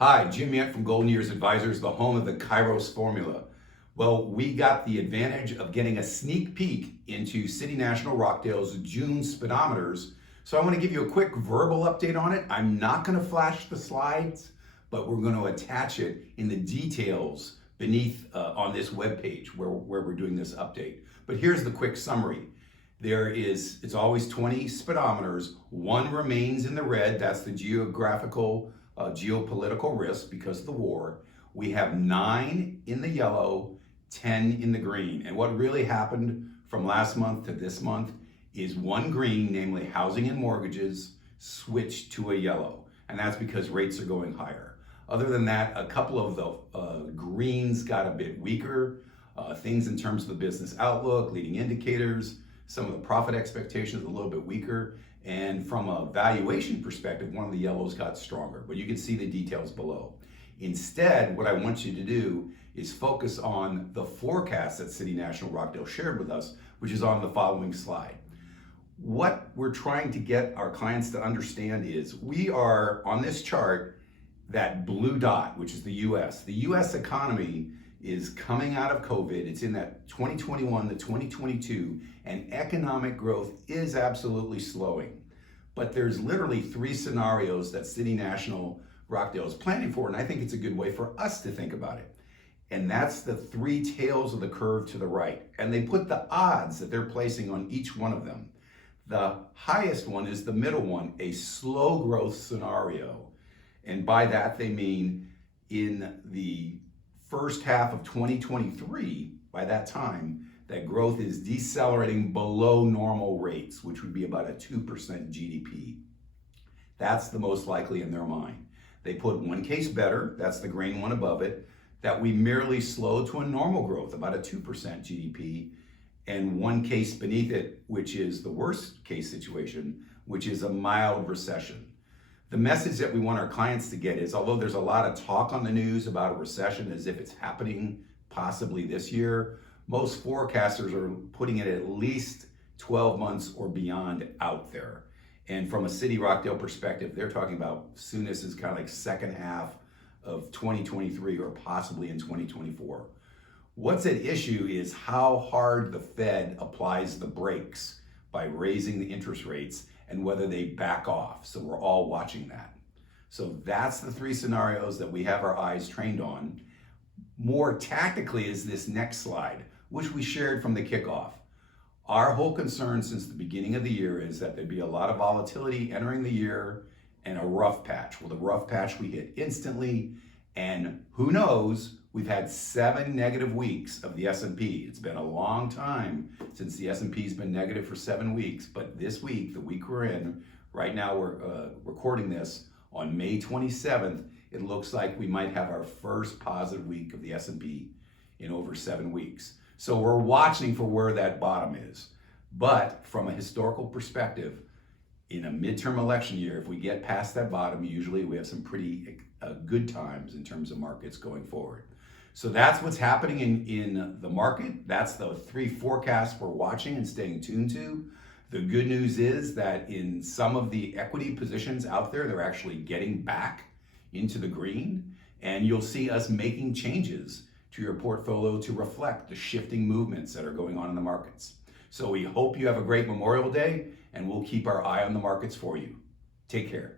Hi, Jim Yant from Golden Years Advisors, the home of the Kairos Formula. Well, we got the advantage of getting a sneak peek into City National Rockdale's June speedometers. So I want to give you a quick verbal update on it. I'm not going to flash the slides, but we're going to attach it in the details beneath on this webpage where we're doing this update. But here's the quick summary. It's always 20 speedometers. One remains in the red. That's the geopolitical risk because of the war. We have 9 in the yellow, 10 in the green. And what really happened from last month to this month is one green, namely housing and mortgages, switched to a yellow. And that's because rates are going higher. Other than that, a couple of the greens got a bit weaker. Things in terms of the business outlook, leading indicators, some of the profit expectations a little bit weaker. And from a valuation perspective, one of the yellows got stronger, but you can see the details below. Instead, what I want you to do is focus on the forecast that City National Rockdale shared with us, which is on the following slide. What we're trying to get our clients to understand is we are on this chart, that blue dot, which is the US. The US economy is coming out of COVID. It's in that 2021 to 2022, and economic growth is absolutely slowing. But there's literally 3 scenarios that City National Rockdale is planning for, and I think it's a good way for us to think about it. And that's the 3 tails of the curve to the right. And they put the odds that they're placing on each one of them. The highest one is the middle one, a slow growth scenario. And by that they mean in the first half of 2023, by that time, that growth is decelerating below normal rates, which would be about a 2% GDP. That's the most likely in their mind. They put one case better, that's the green one above it, that we merely slow to a normal growth, about a 2% GDP, and one case beneath it, which is the worst case situation, which is a mild recession. The message that we want our clients to get is, although there's a lot of talk on the news about a recession as if it's happening possibly this year, most forecasters are putting it at least 12 months or beyond out there. And from a City Rockdale perspective, they're talking about soonest is kind of like second half of 2023 or possibly in 2024. What's at issue is how hard the Fed applies the brakes by raising the interest rates and whether they back off. So we're all watching that. So that's the 3 scenarios that we have our eyes trained on. More tactically is this next slide, which we shared from the kickoff. Our whole concern since the beginning of the year is that there'd be a lot of volatility entering the year and a rough patch. Well, the rough patch we hit instantly, and who knows, we've had 7 negative weeks of the S&P. It's been a long time since the S&P's been negative for 7 weeks, but this week, the week we're in, right now we're recording this on May 27th, it looks like we might have our first positive week of the S&P in over 7 weeks. So we're watching for where that bottom is. But from a historical perspective, in a midterm election year, if we get past that bottom, usually we have some pretty good times in terms of markets going forward. So that's what's happening in the market. That's the 3 forecasts we're watching and staying tuned to. The good news is that in some of the equity positions out there, they're actually getting back into the green. And you'll see us making changes to your portfolio to reflect the shifting movements that are going on in the markets. So we hope you have a great Memorial Day, and we'll keep our eye on the markets for you. Take care.